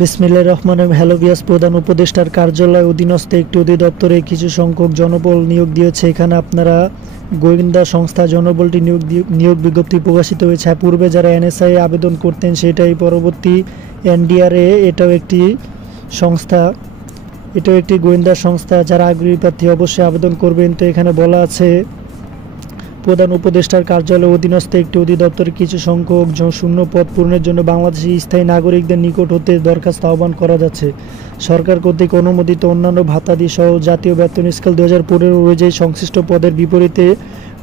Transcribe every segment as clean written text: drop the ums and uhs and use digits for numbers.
বিসমিল্লাহির রহমানির রহিম। Hello viewers, প্রধান উপদেষ্টার কার্যালয় অধীনস্থ একটি অধিদপ্তরে কিছু সংখ্যক জনবল নিয়োগ দিয়েছে। এখানে আপনারা গোয়েন্দা সংস্থা জনবলটি নিয়োগ বিজ্ঞপ্তি প্রকাশিত হয়েছে। পূর্বে যারা এনএসআই আবেদন করতেন সেটাই পরবর্তী এনডিআরএ, এটাও একটি সংস্থা, এটাও একটি গোয়েন্দা সংস্থা। যারা আগ্রহী প্রার্থী অবশ্যই আবেদন করবেন। তো এখানে বলা আছে প্রধান উপদেষ্টার কার্যালয় অধীনস্থ একটি অধিদপ্তরে কিছু সংখ্যক শূন্য পদ পূরণের জন্য বাংলাদেশি স্থায়ী নাগরিকদের নিকট হতে দরখাস্ত আহ্বান করা যাচ্ছে। সরকার কর্তৃক অনুমোদিত অন্যান্য ভাতাদি সহ জাতীয় বেতন স্কেল 2015 অনুযায়ী সংশ্লিষ্ট পদের বিপরীতে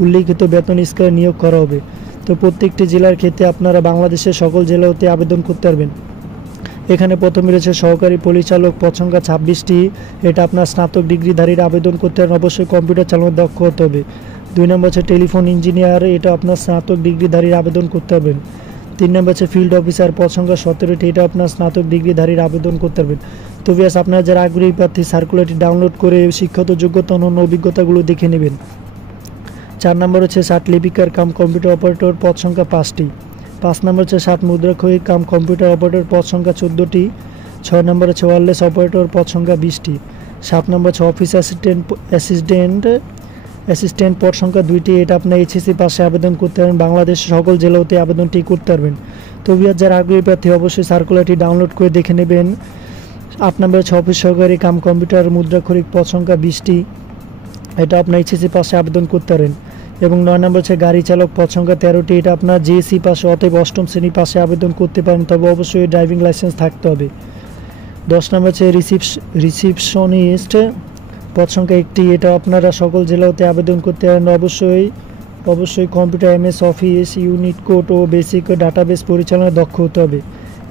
উল্লিখিত বেতন স্কেলে নিয়োগ করা হবে। তো প্রত্যেকটি জেলার ক্ষেত্রে আপনারা বাংলাদেশের সকল জেলা হতে আবেদন করতে পারবেন। এখানে প্রথমে রয়েছে সহকারী পরিচালক, পদ সংখ্যা 26টি। এটা আপনার স্নাতক ডিগ্রিধারীরা আবেদন করতে পারেন। অবশ্যই কম্পিউটার চালানোর দক্ষ হতে হবে। 2 নম্বর হচ্ছে টেলিফোন ইঞ্জিনিয়ার, এটা আপনার স্নাতক ডিগ্রিধারীরা আবেদন করতে পারবেন। 3 নম্বর হচ্ছে ফিল্ড অফিসার, পদ সংখ্যা 17টি। এটা আপনার স্নাতক ডিগ্রিধারীরা আবেদন করতে পারবেন। তো ভিউয়ার্স, আপনারা যারা আগ্রহী প্রার্থী সার্কুলারটি ডাউনলোড করে শিক্ষাগত যোগ্যতা অন্যান্য অভিজ্ঞতাগুলো দেখে নেবেন। 4 নম্বর হচ্ছে ষাট লিপিকার কাম কম্পিউটার অপারেটর, পদ সংখ্যা 5টি। 5 নম্বর হচ্ছে ষাট মুদ্রাক্ষরিক কাম কম্পিউটার অপারেটর, পদ সংখ্যা 14টি। 6 নম্বর হচ্ছে ওয়্যারলেস অপারেটর, পদ সংখ্যা 20টি। 7 নম্বর হচ্ছে অফিস অ্যাসিস্ট্যান্ট, পদ সংখ্যা 2টি। এটা আপনার এইচএসসি পাশে আবেদন করতে পারবেন। বাংলাদেশের সকল জেলাতে আবেদনটি করতে পারবেন। তো ভিউয়ার্স, যারা আগ্রহী প্রার্থী অবশ্যই সার্কুলারটি ডাউনলোড করে দেখে নেবেন। 8 নম্বর হচ্ছে অফিস সহকারী কাম কম্পিউটার মুদ্রাক্ষরিক, পদ সংখ্যা 20টি। এটা আপনার এইচএসসি পাশে আবেদন করতে পারেন। এবং 9 নম্বর হচ্ছে গাড়ি চালক, পদ সংখ্যা 13টি। এটা আপনার জেএসসি পাশে অতএব 8ম শ্রেণী পাশে আবেদন করতে পারেন, তবে অবশ্যই ড্রাইভিং লাইসেন্স থাকতে হবে। 10 নম্বর হচ্ছে রিসিপশনিস্ট, পদ সংখ্যা 1টি। এটা আপনারা সকল জেলাতে আবেদন করতে পারেন। অবশ্যই কম্পিউটার, এমএস অফিস, ইউনিকোড ও বেসিক ডাটাবেস পরিচালনায় দক্ষ হতে হবে।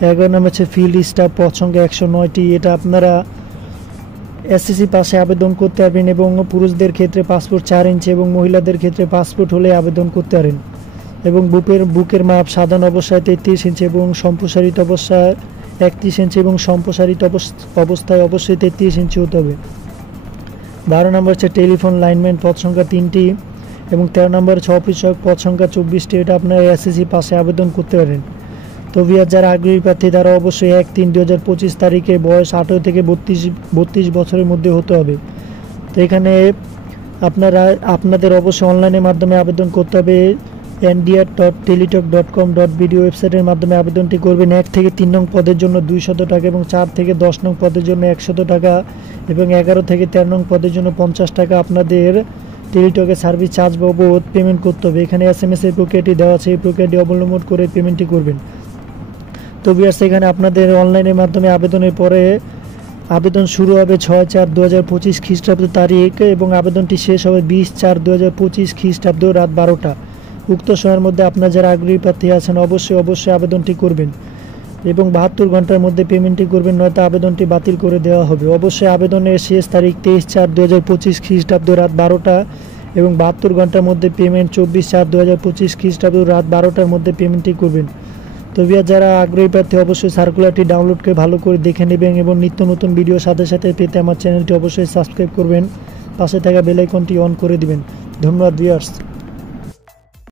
11 নম্বর হচ্ছে ফিল্ড স্টাফ, পদ সংখ্যা 109টি। এটা আপনারা এসএসসি পাশে আবেদন করতে পারবেন এবং পুরুষদের ক্ষেত্রে পাসপোর্ট 4 ইঞ্চি এবং মহিলাদের ক্ষেত্রে পাসপোর্ট হলে আবেদন করতে পারেন। এবং বুকের মাপ সাধারণ অবস্থায় 33 ইঞ্চি এবং সম্প্রসারিত অবস্থায় 31 ইঞ্চি এবং সম্প্রসারিত অবস্থায় অবশ্যই 33 ইঞ্চি হতে হবে। 12 নম্বর হচ্ছে টেলিফোন লাইনম্যান, পদ সংখ্যা 3টি। এবং 13 নম্বর হচ্ছে অফিস সহায়ক, পদ সংখ্যা 24টি। এটা আপনারা এসএসসি পাশে আবেদন করতে পারেন। তো ভিউয়ার্স, যারা আগ্রহী প্রার্থী তারা অবশ্যই 1/3/2025 তারিখে বয়স 18 থেকে 32 বছরের মধ্যে হতে হবে। তো এখানে আপনাদের অবশ্যই অনলাইনের মাধ্যমে আবেদন করতে হবে। ndr.teletalk.com.bd ওয়েবসাইটের মাধ্যমে আবেদনটি করবেন। 1 থেকে 3 নং পদের জন্য 200 টাকা এবং 4 থেকে 10 নং পদের জন্য 100 টাকা এবং 11 থেকে 13 নং পদের জন্য 50 টাকা আপনাদের টেলিটকের সার্ভিস চার্জ বাবদ পেমেন্ট করতে হবে। এখানে SMS এর প্রক্রিয়াটি দেওয়া আছে, এই প্রক্রিয়াটি অবলম্বন করে পেমেন্টটি করবেন। তো ভিউয়ার্স, এখানে আপনাদের অনলাইনের মাধ্যমে আবেদনের পরে আবেদন শুরু হবে 6/4/2025 খ্রিস্টাব্দ তারিখ এবং আবেদনটি শেষ হবে 20/4/2025 খ্রিস্টাব্দ রাত 12টা। উক্ত সময়ের মধ্যে আপনারা যারা আগ্রহী প্রার্থী আছেন অবশ্যই আবেদনটি করবেন এবং 72 ঘন্টার মধ্যে পেমেন্টটি করবেন, নয়তো আবেদনটি বাতিল করে দেওয়া হবে। অবশ্যই আবেদনের শেষ তারিখ 23/4/2025 খ্রিস্টাব্দ রাত 12টা এবং 72 ঘন্টার মধ্যে পেমেন্ট 24/4/2025 খ্রিস্টাব্দ রাত 12টার মধ্যে পেমেন্টটি করবেন। তো ভিউয়ার্স, যারা আগ্রহী প্রার্থী অবশ্যই সার্কুলারটি ডাউনলোড করে ভালো করে দেখে নেবেন এবং নিত্য নতুন ভিডিও সাথে সাথে পেতে আমার চ্যানেলটি অবশ্যই সাবস্ক্রাইব করবেন। পাশে থাকা বেল আইকনটি অন করে দিবেন। ধন্যবাদ ভিউয়ার্স।